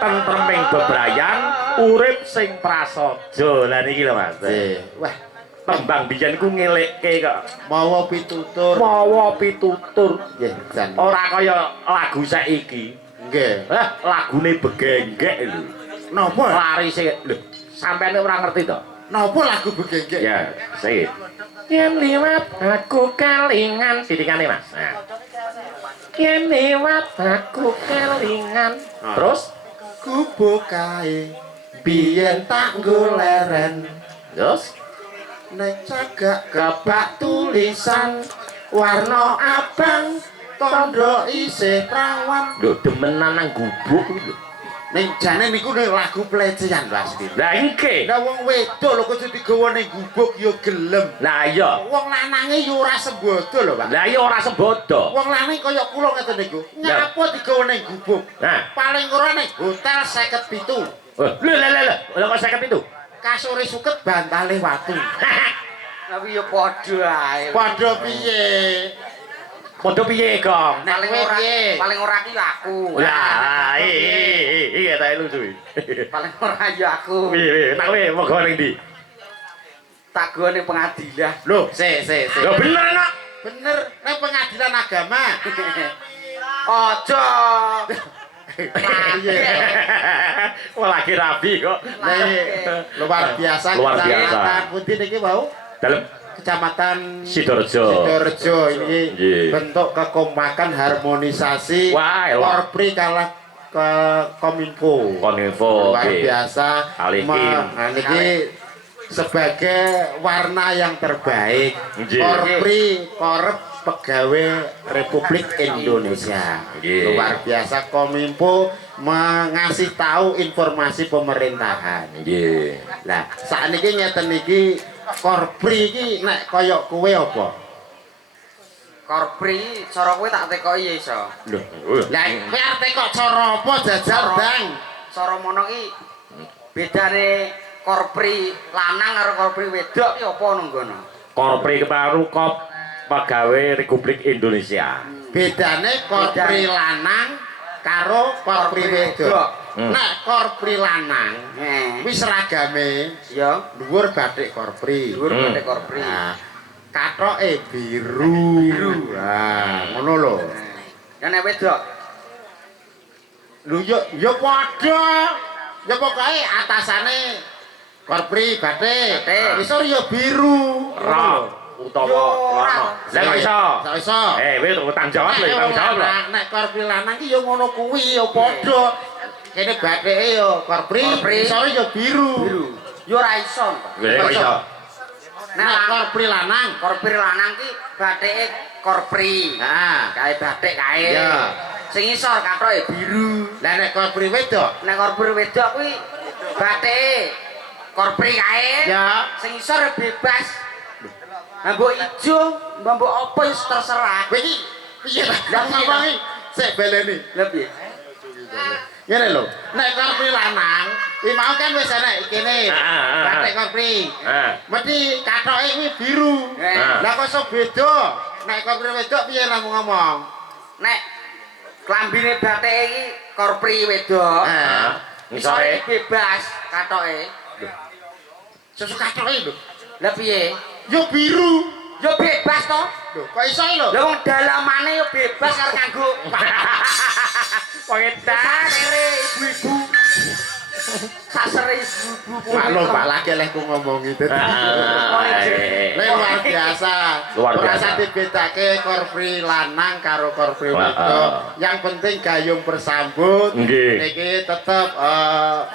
tentreming bebrayan urip sing prasaja. Lah niki lho Mas. Wah, tembang biyen ku ngelekke kok. Mawa pitutur. Mawa pitutur. Nggih, jan. Ora kaya lagu saiki. Nggih. Lagune begenggek lho. Napa? Larise lho. Sampeyan ora ngerti to? Napa lagu begenggek? Ya, sik. Yen liwat aku kelingan titikane Mas. Nah. Yen liwat aku kelingan. Terus gubuk kae biyen tak goleren. Terus nek cagak kebak tulisan warna abang tondo isih prawan. Lho demenan nang gubuk lho. Ning jane niku lagu pelecehan pasti. Lah nggih. Lah wong wedok lho kok digawa ning gubuk ya gelem. Lah iya. Wong lanange ya ora sembodo lho, Pak. Lah iya ora sembodo. Wong lanang kaya kula ngeten niku. Nyapa digawa ning gubuk? Nah, paling ora ning hotel 57. Lho kok 57? Kasure suket bantale watu. Tapi ya padha ae. Padha piye? Padha piye, Gong? Paling ora ki aku. Lah, iya tak lucu. Paling ora ya aku. Piye, tak kowe mau gawe ning ndi? Tak gawe ning pengadilan. Loh, sik. Lho bener nak. Bener, ning pengadilan agama. Aja. Wah lagi rabi kok. Luar biasa. Luar biasa. Kecamatan pundi niki wau? Dalam Kecamatan Sidoarjo. Sidoarjo ini bentuk kekompakan harmonisasi Korpri kalah ke Kominfo. Luar biasa. Niki sebagai warna yang terbaik. Korpri Korp Pegawai Republik Indonesia. Luar biasa, Kominfo mengasih tahu informasi pemerintahan. Lah, sakniki ngeten niki Korpri iki nek kaya kowe apa? Korpri cara kowe tak tekoki ya iso. Lho, lah kowe arep tekok cara apa jajal, Bang? Cara mono ki bedane Korpri lanang karo Korpri wedok ki apa nunggono? Korpri baru kop Pegawai Republik Indonesia. Bedane Korpri lanang karo Korpri wedok. Nek Korpri lanang wis seragame ya dhuwur batik Korpri. Dhuwur batik Korpri. Nah, kathoke biru. Nah, ngono lho. Ya nek wedok lho ya padha. Ya pokoke atasane Korpri batik, isor ya biru. Utawa rono. Lah kok iso? Kok iso? Wis tanggung jawab lho, tanggung jawab lho. Nek Korpri lanang ki ya ngono kuwi ya padha. Kene batike ya Korpri, isore ya biru. Ya ora iso. Kok iso? Nek Korpri lanang ki batike Korpri. Nah, kae batik kae. Ya. Sing isor kathoke biru. Lah nek Korpri wedok? Nek Korpri wedok kuwi batike Korpri kae. Ya. Sing isor bebas. Mbok ijo, mbok apa wis terserah. Kowe iki piye ta? Ngomong iki sik baleni. Lha piye? Ngene lho, nek Korpri lanang, iki mau kan wis enek kene. Batik Korpri. Mesti kathoke kuwi biru. Lah kok iso beda? Nek Korpri wedok piye lah ngomong? Nek klambine batike iki Korpri wedok. Isore bebas kathoke. Susu kathoke lho. Lah piye? Yo biru. Yo bebas to. Lho, kok iso lho? Lah wong dalamane yo bebas karo kanggo. Pengetan Sasere ibu-ibu. Sasere ibu-ibu. Maklum Pak lagi lek ku ngomong itu. Luar biasa. Luar biasa. Ora usah dibedake Korpri lanang karo Korpri wedok. Yang penting gayung bersambut. Niki tetep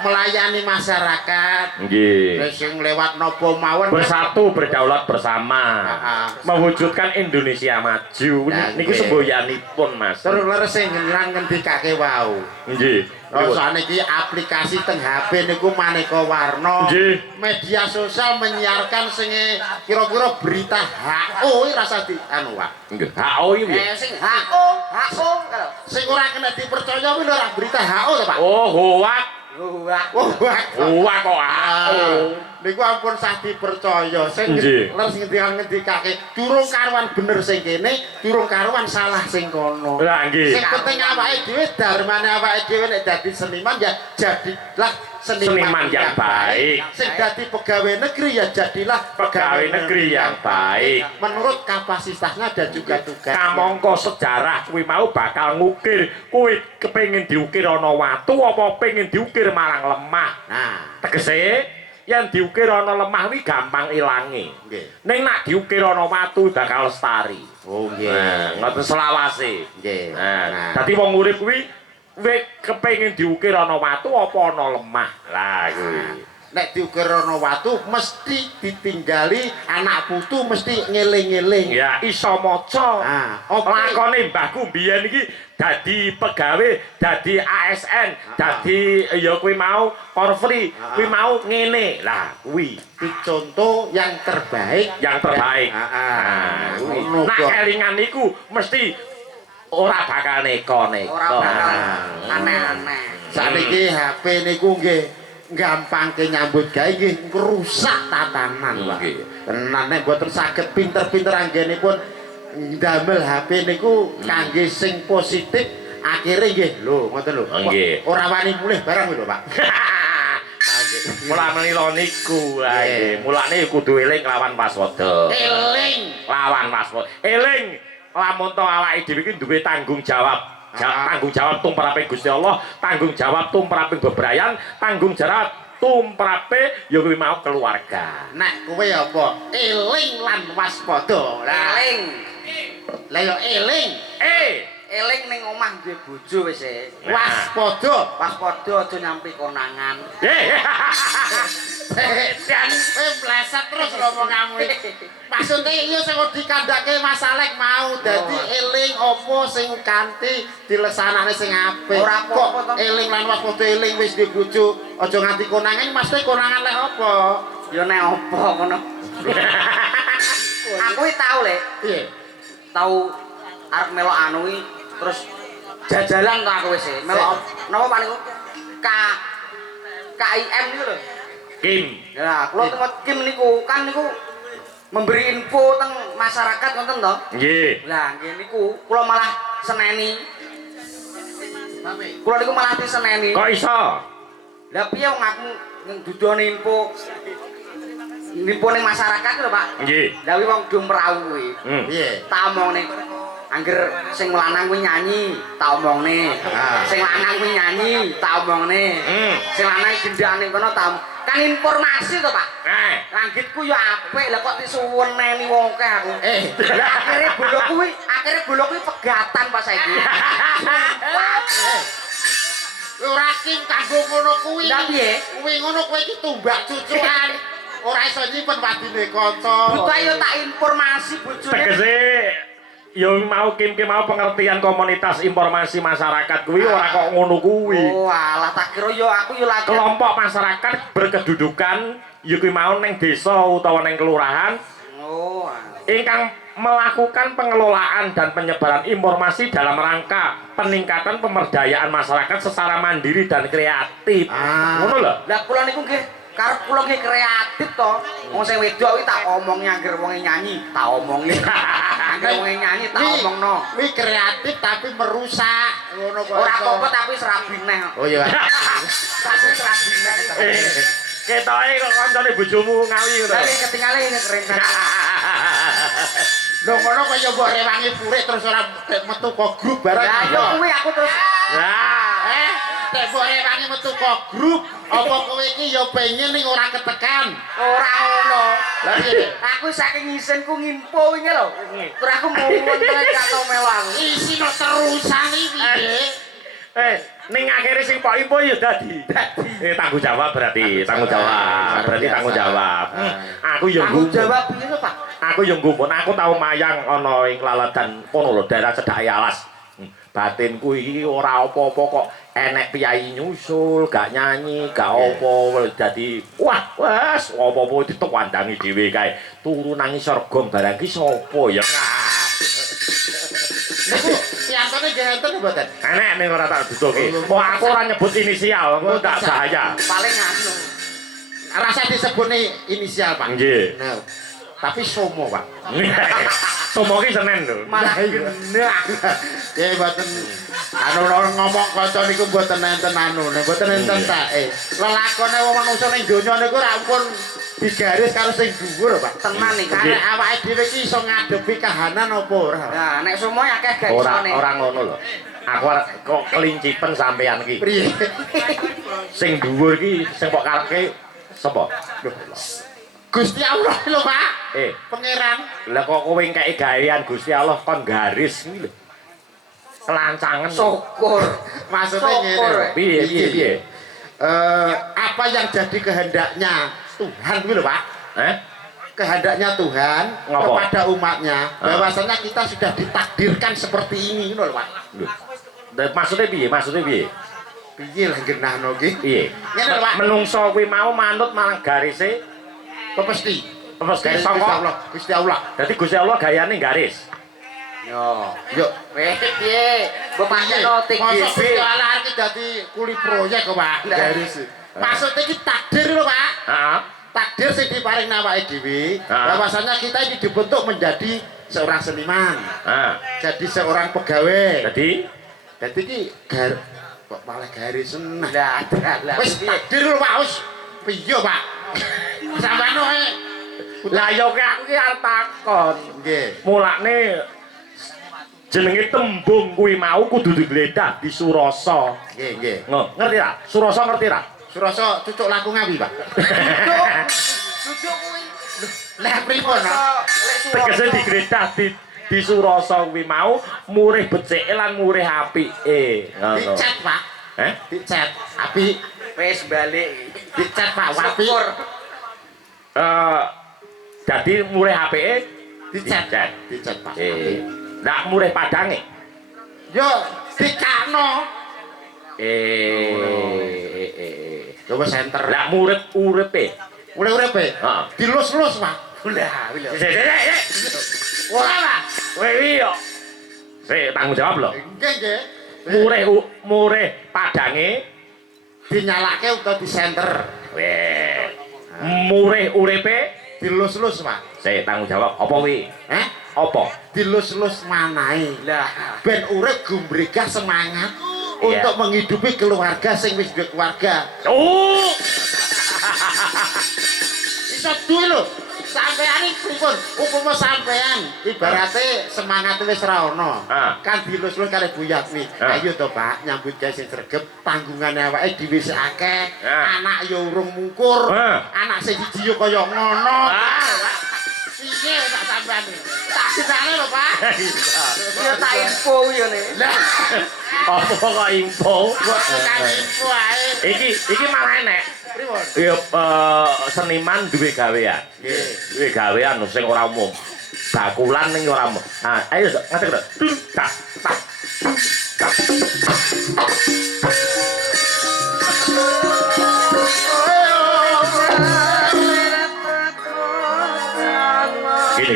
melayani masyarakat. Nggih. Sing lewat nopo mawon Bersatu berdaulat bersama. Mewujudkan Indonesia maju. Niku semboyanipun, Mas. Terus leres sing ngendikake wau. Nggih. Rasane iki aplikasi teng HP niku maneka warna. Nggih. Media sosial menyiarkan sing kira-kira berita HO rasa di anu Pak. Nggih. HO iki piye? Sing HO kalau Sing ora kena dipercaya kuwi ora berita HO to Pak. Oh, hoak. wah Hoak kok HO. Niku ampun sah dipercaya. Sing Nggih. leres ngendikake durung karuan bener sing kene, durung karuan salah sing kono. Lah nggih. Sing penting awake dhewe darmane awake dhewe nek dadi seniman ya jadilah Seniman yang baik. Sing dadi pegawai negeri ya jadilah Pegawai negeri yang baik. menurut kapasitasnya dan juga tugasnya. Kamangka sejarah kuwi mau bakal ngukir. Kuwi kepengin diukir ana watu apa pengin diukir marang lemah. Nah, Tegese yen diukir ana lemah kuwi gampang ilange. nggih. Ning nek diukir ana watu bakal lestari. Oh nggih. Nah, ngoten selawase. Nggih. Nah, dadi wong urip kuwi kepengin diukir ana watu apa ana lemah. Lah kuwi. Nek diukir ana watu mesti ditinggali anak putu mesti ngeling-eling. Ya iso maca. Nah, opo Lakone mbahku mbiyen iki dadi pegawe, dadi ASN, dadi ya kuwi mau korfri, kuwi mau ngene. Lah kuwi contoh yang terbaik. yang terbaik. Nah, kuwi. ngono Nah kok. kelingan niku mesti ora bakal neko-neko. ora bakal aneh-aneh. Saniki HP niku nggih gampangke nyambut gawe nggih ngrusak tatanan Pak. Nggih. Tenan nek mboten saged pinter-pinter anggenipun ndamel HP niku kangge sing positif akhire nggih lho ngoten lho. Nggih. Ora wani mulih barang lho Pak. Mula menila niku lah nggih. Mulane kudu eling lawan waspada. Eling. Lawan waspada. Eling lamun to awake dhewe iki duwe tanggung jawab. Tanggung jawab tumrape Gusti Allah, tanggung jawab tumrape bebrayan, tanggung jawab tumrape ya kuwi mau keluarga. Nek kowe apa? Eling lan waspada. Lah Eling. Lah ya eling. Eling ning omah duwe bojo wis e. Waspada. Waspada aja nyampi konangan. Dan bleset terus ngomonganmu iki. Maksude iya sing dikandhake masalah mau dadi eling apa sing kanthi dilesanane sing apik. Ora apa-apa to. Eling lan waspada eling wis di bojo aja nganti konangan mesti konangan lek apa. Ya nek apa ngono. Aku iki tau lek, Piye? tau arep melok anu iki terus jajalan to aku wis e. Melok napa Pak niku? KIM niku lho. Kim. Ya, kula tengok Kim niku kan niku memberi info teng masyarakat ngoten to. Nggih. Lah nggih niku kula malah seneni. Kula niku malah diseneni. Kok iso? Lah piye wong aku dudone info ning masyarakat lho Pak. Nggih. Lah kuwi wong do mrau kuwi. Piye? Tak omongne angger sing lanang kuwi nyanyi, tak omongne. Sing lanang kuwi nyanyi, tak omongne. Sing lanang gendane kono tak kan informasi to Pak. Langgitku ya apik lah kok disuwuneni wong akeh aku. Lah akhire bolo kuwi pegatan Pak saiki. Ora kim kanggo ngono kuwi. Lah piye? Kuwi ngono kowe iki tumbak cucukan. Ora iso nyimpen wadine kanca. Buta yo tak informasi bojone. Tegese ya mau Kim mau pengertian komunitas informasi masyarakat kuwi ora kok ngono kuwi. Oh alah tak kira yo aku yo lagi Kelompok masyarakat berkedudukan ya kuwi mau ning desa utawa ning kelurahan Oh. ingkang melakukan pengelolaan dan penyebaran informasi dalam rangka peningkatan pemberdayaan masyarakat secara mandiri dan kreatif. Ngono lho. Lah kula niku nggih karep kula nggih kreatif to. Wong sing wedok kuwi tak omongi angger wong nyanyi, tak omongi. Angger wong nyanyi tak omongno. Kuwi kreatif tapi merusak. Ngono kok. Ora apa-apa tapi serabi neh. Oh iya. Tapi serabi neh. Ketoke kok kancane bojomu ngawi ngono. Lah ketinggalan ini keren. Lho ngono kok ya mbok rewangi purik terus ora metu kok grup barang. Lah yo kuwi aku terus Lah, Nek mbok rewangi metu kok grup, apa kowe iki ya pengen ning ora ketekan. ora ngono. Lah piye? Aku saking isinku ngimpo wingi lho. Terus aku mau wonten gak tau melu aku. Isi no terusan iki piye? ning akhire sing pok-impo ya dadi. Tanggung jawab berarti, tanggung jawab. Berarti tanggung jawab. Aku ya Tanggung jawab piye to, Pak? Aku yang ngumpul, aku tahu mayang ana ing laladan kono lho, daerah cedhake alas. batinku iki ora apa-apa kok enek piyai nyusul gak nyanyi gak apa dadi wah wes apa-apa ditewandangi dhewe kae turu nang isor gong barang ki sapa ya niku piantone nggih enten mboten enek ning ora tak duduke kok aku ora nyebut inisial kok tak bahaya paling anu rasa disebut inisial Pak nggih nah tapi somo Pak somo ki Senin lho malah genah ya mboten anu ngomong kanca niku mboten enten anune mboten enten sae lelakone wong manungsa ning donya niku ra ampun digaris karo sing dhuwur Pak tenan iki karek awake dhewe iki iso ngadepi kahanan apa ora nah nek semua akeh garisane ora ngono lho aku kok kelincipen sampean ki priye sing dhuwur ki sing kok karepe sapa Gusti Allah lho Pak pangeran lah kok kowe engkeke gawean Gusti Allah kon garis kuwi lho kelancangan syukur maksudnya ngene piye apa yang jadi kehendaknya Tuhan gitu Pak kehendaknya Tuhan Ngapa? kepada umatnya bahwasanya kita sudah ditakdirkan seperti ini gitu loh Pak maksudnya piye piye lah genahno ki piye ngene lho Pak menungso kuwi mau manut marang garise pepesti garis Allah Gusti Allah dadi Gusti Allah gayane garis yo yuk piye bapaknya no masa TGB Gusti Allah iki dadi kuli proyek kok Pak garis maksudnya iki takdir lho Pak heeh takdir sing diparing awake dhewe bahwasanya kita ini dibentuk menjadi seorang seniman jadi seorang pegawai dadi iki kok malah garis senah lah wis takdir lho Pak wis piye Pak sampeyan wae lah yo aku ki arep takon nggih mulane jenenge tembung kuwi mau kudu digledah di Surasa nggih ngerti ra Surasa ngerti ra Surasa cucuk laku ngawi Pak duduk kuwi lah pripun tegese digledah di Surasa kuwi mau murih becike lan murih apike ngono dicat Pak dicat apik wis balik dicat Pak apik dadi murih apike dicat Pak ndak murih padange yo dikano coba center lah uripe uripe dilus-lus Pak lah lho ora Pak kowe iki yo tanggung jawab lho nggih murih padange dinyalake utawa di center murih uripe dilus-lus Pak tanggung jawab apa kuwi apa dilus-lus manahe lah ben urip gumregah semangat untuk menghidupi keluarga sing wis duwe keluarga iso duwe lho sampean iki pripun upama sampean ibarate semangat wis ora ono kan dilus-lus kali Bu Yatmi ayo to Pak nyambut gawe sing sregep tanggungane awake dhewe sik akeh anak ya urung mungkur anak sing siji yo kaya ngono piye tak sampean tak ditane lho Pak yo tak info yo ne apa kok info kan info ae iki malah enek pripun ya seniman duwe gawean duwe gawean sing ora umum bakulan ning ora umum ayo ngadeg tak tak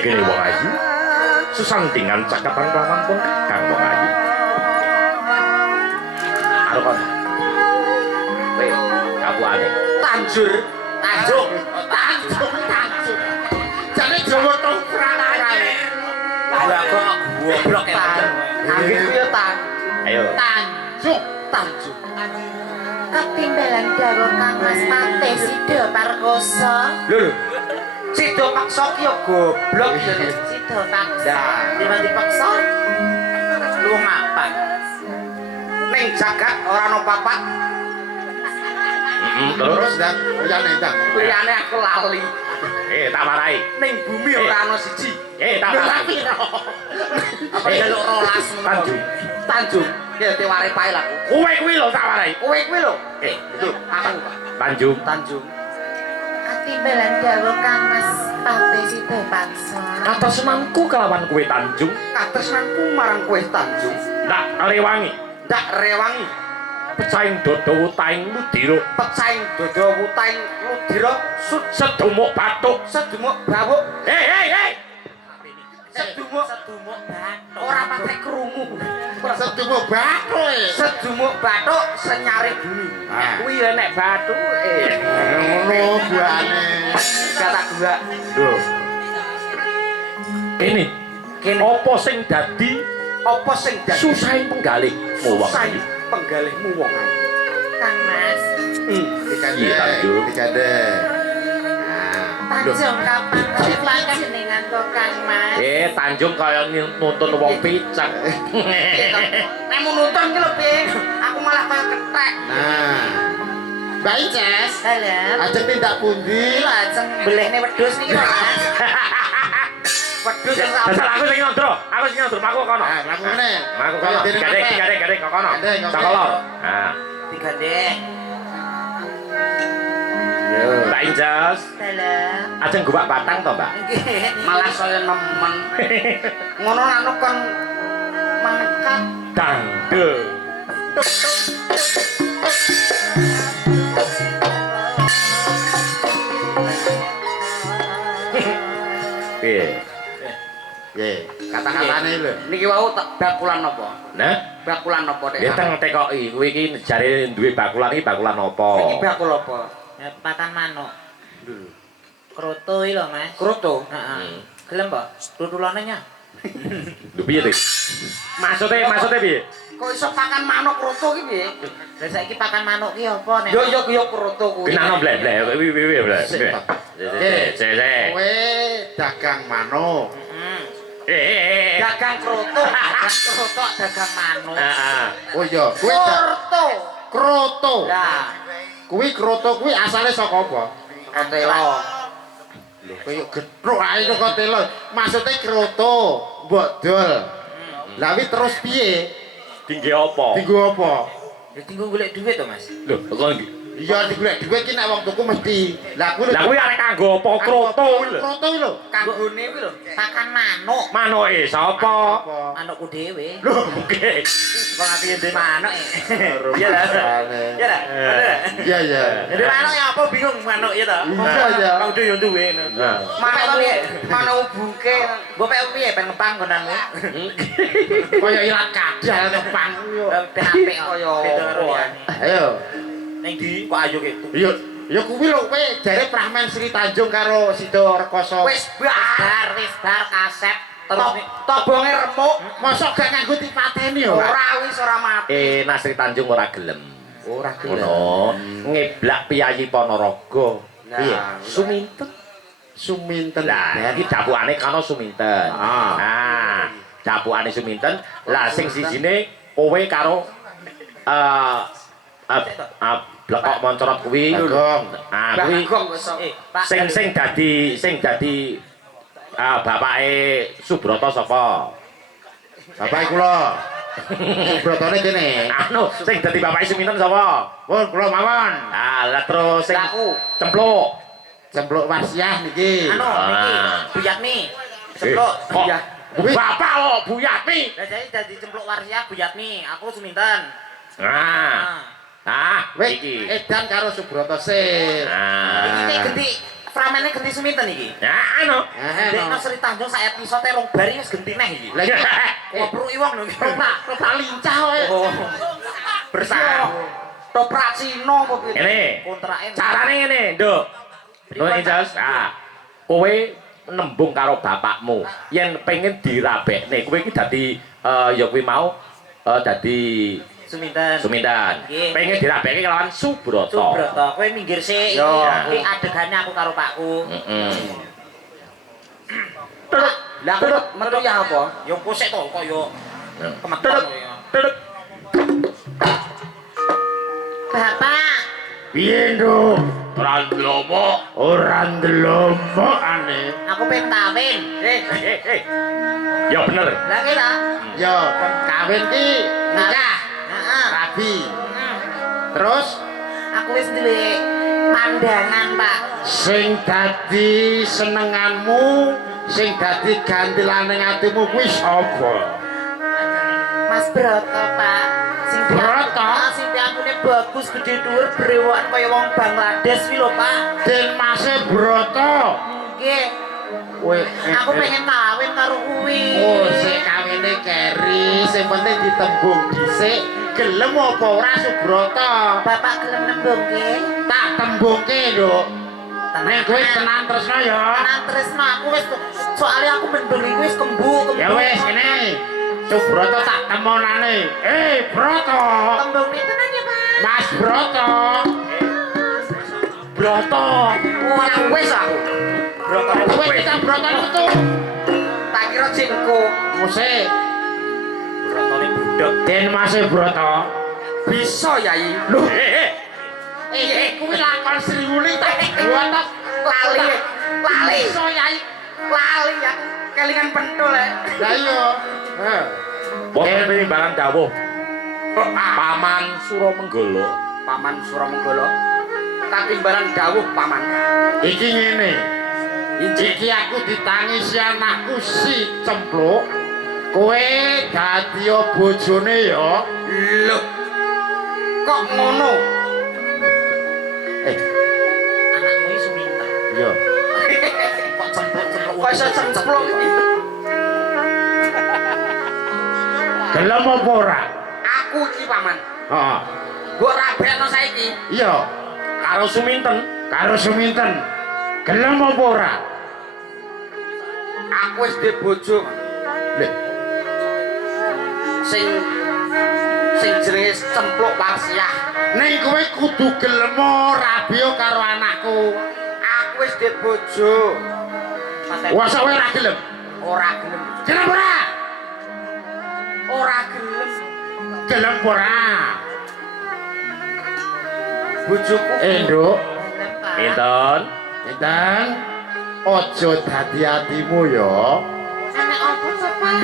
gini wong ayu sesandingan cakapan kelawan pun kakang wong ayu karo kon kowe kabuane tanjur jane Jawa tongkrang-tongkrang lah kok goblok anggit ku yo ayo tanjur ketinggalan dawuh Kang Mas Pate Sida Parkoso lho Sida paksa ki yo goblok Sida paksa tiba dipaksa lu mapan ning jagat ora ono papat terus dan liyane aku lali tak marai ning bumi ora ono siji tak marai apa jaluk rolas Tanjung ya teware pae lah kowe kuwi lho tak marai kowe kuwi lho itu aku Tanjung Tanjung Katimbalan dawuh Kang Mas Pate Sida Paksa. Katresnanku kelawan kowe Tanjung. Katresnanku marang kowe Tanjung. Ndak rewangi. Ndak rewangi. Pecahing dodo utaing ludira. Pecahing dodo utaing ludira. Sedumuk bathuk. Sedumuk bawuk. Hei. Sedumuk bathuk. Ora patek krungu. Sedumuk bathuk. Sedumuk bathuk senyari bumi. Kuwi nek bathuke. Ngono buane. Kata gua. Lho. Ini apa sing dadi susahing penggalihmu wong iki? Penggalihmu wong iki. Kang Mas. Dikade. Tanjung kapan panjenengan kok Kang Mas? Tanjung kaya nuntun wong picek. Nek mau nuntun ki lho, Pi. Aku malah kaya kethek. Nah. Mbak Inces, Halo. ajeng tindak pundi? Lha ajeng belehne wedhus niki lho Mas. Wedhus sing Dasar aku sing nyondro, maku kono. Nah, laku ngene. Maku kono. Gadek kok kono. Sakolo. Nah, Digandeng. Yo. Mbak Inces, Halo. ajeng gubak batang to, Mbak? Nggih. malah saya nemen. Ngono anu kon mengekat. Dangdung. Piye? Nggih, kata-katane lho. Niki wau bakulan napa? Nah, Bakulan napa, Dek? ya teng tekoki kowe iki jare duwe bakulan iki bakulan apa? Iki bakul apa? Pakan manuk. Kroto iki lho Mas. Kroto. Heeh. Gelem, Pak? Tutulane nya. Lho piye to? Maksude piye? Kok iso pakan manuk kroto iki piye? Lah saiki pakan manuk ki apa nek? Yo kroto kuwi. Kenano blek piye blek. Kowe dagang manuk. Dagang kroto, dagang manuk. Heeh. Oh iya, kowe kroto. kroto. Lah, Kuwi kroto kuwi asale saka apa? kotelo. Lho, kaya gethuk ae kok kotelo. Maksude kroto, mbok dol. Lah wi terus piye? Tinggi apa? Dienggo apa? Ya tinggal golek duit to, Mas. Lho, kok iki? Iya digolek dhuwit ki nek wong tuku mesti. Lah kuwi Lah kuwi arek kanggo apa kroto kuwi lho. Kroto kuwi lho. Kanggone kuwi lho. Pakan manuk. Manuke sapa? Manukku dhewe. Lho, oke. Wong ati ndek manuk. Iya lah. Iya lah. Iya iya. Ndek manuk ya apa bingung manuk ya to? Iya iya. Wong dhewe yo duwe. Manuk piye? Manuk buke. Mbok pek piye ben ngepang gonanmu? Kaya ilat kadal ngepang yo. PHP Kaya kaya. Ayo. Ning di kok ayo gitu. Yo yo kuwi lho kowe jare Pramen Sri Tanjung karo Sida Rekoso. wis bar kaset. Terus Tobonge remuk. Mosok gak nganggo dipateni yo. Ora wis ora mati. Nasri Tanjung ora gelem. Ora gelem. Ngono, ngeblak piyayi Ponorogo. Piye? Nah, Suminten. Suminten. Lah, iki dapukane kana Suminten. Ah, dapukane Suminten. Lah sing sijine kowe karo blekok moncorot kuwi. Bagong. Ah, kuwi Bagong wis. Pak sing dadi bapake Subroto sapa? Bapak kula. Brotone kene. Anu, sing dadi bapake Suminten sapa? Pun kula mawon. Ah, lah terus sing Aku. cempluk. Cempluk wasiah niki. anu niki Buyatmi. Cempluk. Kok Iya. bapak kok Buyatmi? Lah jadi dadi cempluk warsia Buyatmi. Aku Suminten. Nah. Nah, Wis iki. edan karo Subroto sih. Nah. Iki genti framene genti Suminten iki. Ya, anu. Dekno Sri Tanjung sak episode rong bari wis genti neh iki. Lah iki Ngobruki wong lho iki. Toprak lincah kowe. Oh. Bersah. Toprak Cina apa piye? Ini. Kontrake. Carane ngene, Nduk. Nduk Inces. Ah. Kowe nembung karo bapakmu yen pengen dirabekne kowe iki dadi ya kuwi mau dadi Suminten. Suminten. Nggih. Pengen dirabeke kelawan Subroto. Subroto, kowe minggir sik iki. Yo. Iki adegane aku karo pakku. Heeh. Lah aku metu ya apa? Yo kusik to kaya kemeton ya. Bapak, Piye, Nduk? Ora ndlomo. Ora ndelomokane. aku pengen kawin. Ya bener. Lah ki ta? Yo, kawin ki nikah Heeh. rabi. Hmm. Terus Aku wis duwe Pandangan, Pak. Sing dadi senenganmu, sing dadi gantilane atimu kuwi sapa? Mas Broto, Pak. Sing Broto? Sing piantune bagus, gede dhuwur, brewokan kaya wong Bangladesh kuwi lho, Pak. Den Mase Broto. Nggih. Kowe Aku pengen kawin karo kuwi. Oh, sik kawine keri, sing penting ditembung dhisik. Gelem apa ora Subroto? Bapak gelem nembung nggih? Tak tembungke, Nduk. Nek kowe tenan tresno ya. Tenan tresno aku wis soalnya aku mendung iki wis kembu. Ya wis kene. Subroto tak temonane. Broto. Tembung tenan ya, Pak. Mas Broto. Broto. Ora wis aku. Broto. Kowe kita Broto metu. Tak kira jengko. Musik. Brotone budhek. Den Mas Broto. Bisa, Yai. Lho, Kuwi lakon Sri Wuling tak buat Lali. iso Yai. Lali aku kelingan pentul ya. Lah iya. wonten penimbangan dawuh. Paman Suramenggala. Paman Suramenggala. Katimbalan dawuh paman. Iki ngene. Iki aku ditangisi anakku si Cempluk. Kowe dadi bojone ya. Loh. Kok ngono? Anakmu iki Suminta. Iya. Kok cempluk-cempluk. Kok iso cemplung? Gelem apa ora? Aku iki paman. Heeh. Mbok rabekno saiki. Iya. Karo Suminten. Karo Suminten. Gelem apa ora? Aku wis duwe bojo. Lho, Sing jenenge Cempluk Warsiah. ning kowe kudu gelem rabi karo anakku. Aku wis duwe bojo. Wasa kowe ora gelem? Ora gelem. Gelem ora? Ora gelem. Gelem ora? Bojoku Nduk. Pinten? Enten aja dadi atimu ya. Nek apa sih, Pak?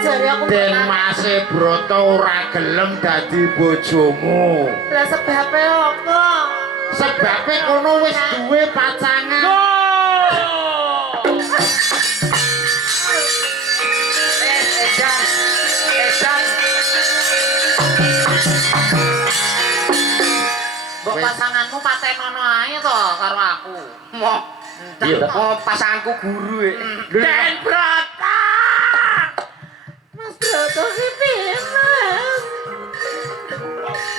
Jare aku Den Mas Broto ora gelem dadi bojomu. Lah sebabe apa? Sebabe kono wis duwe pacangan. Edan. Mbok pasanganmu patenono ae to karo aku. Moh. Iya, Pak. Oh, pasanganku guru. Den Broto. Mas Broto ki piye, Mas?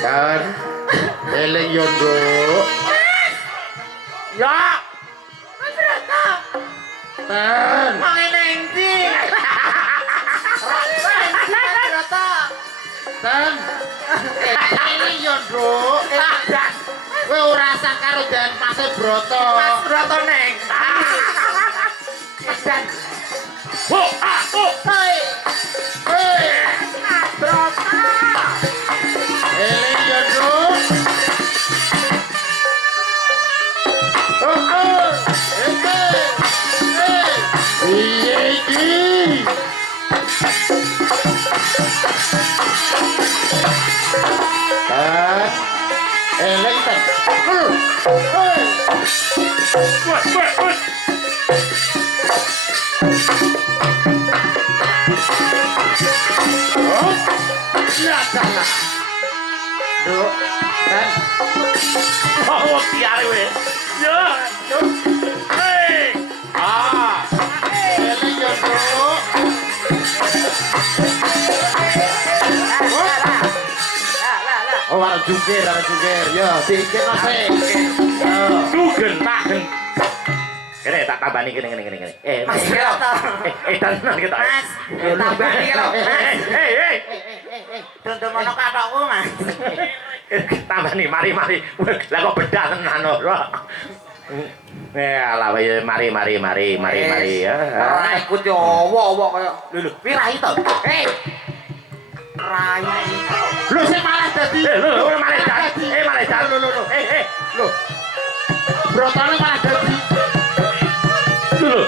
Kan eling yo, Nduk. Ya. Mas Broto. Ten. Wong ning ndi? Mas Broto. Ten. Eling yo, Nduk. Kowe ora sah karo Den Mas Broto. Mas Broto neng. Dan Hei. Hei, Mas Broto. eling yo, Nduk. Oh. Piye iki? Eling ten. Ya salah. Nduk, ten. Oh, tiare wis. Ya. Hei. Eling yo, Nduk. Oh, arep jungkir. Ya, dikene sik. Dugen taken. Kene tak tambani kene. Mas Broto. Tenan kita. Mas. Tambani lho. Hei. Dondomono katokku, Mas. Tambani mari. Lah kok bedak tenan ora. Alah ya mari ya. Ora ikut yo owo kaya. Lho, pirai to? Rai. Lho sing malah dadi. Lho, malah dadi. Malah dadi. Lho. Brotone malah dadi. Lho.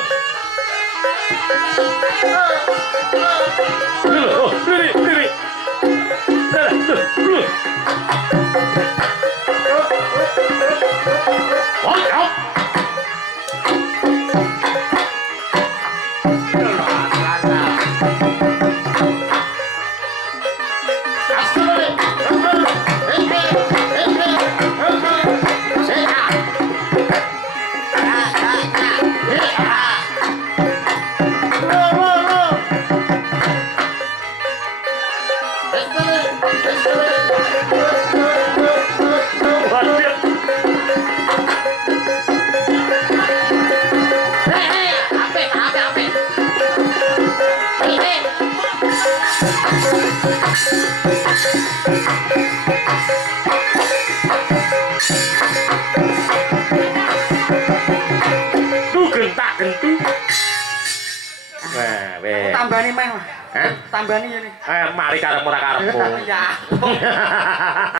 Tambani meh. Tambani ini. Mari karep ora karepmu. Ya.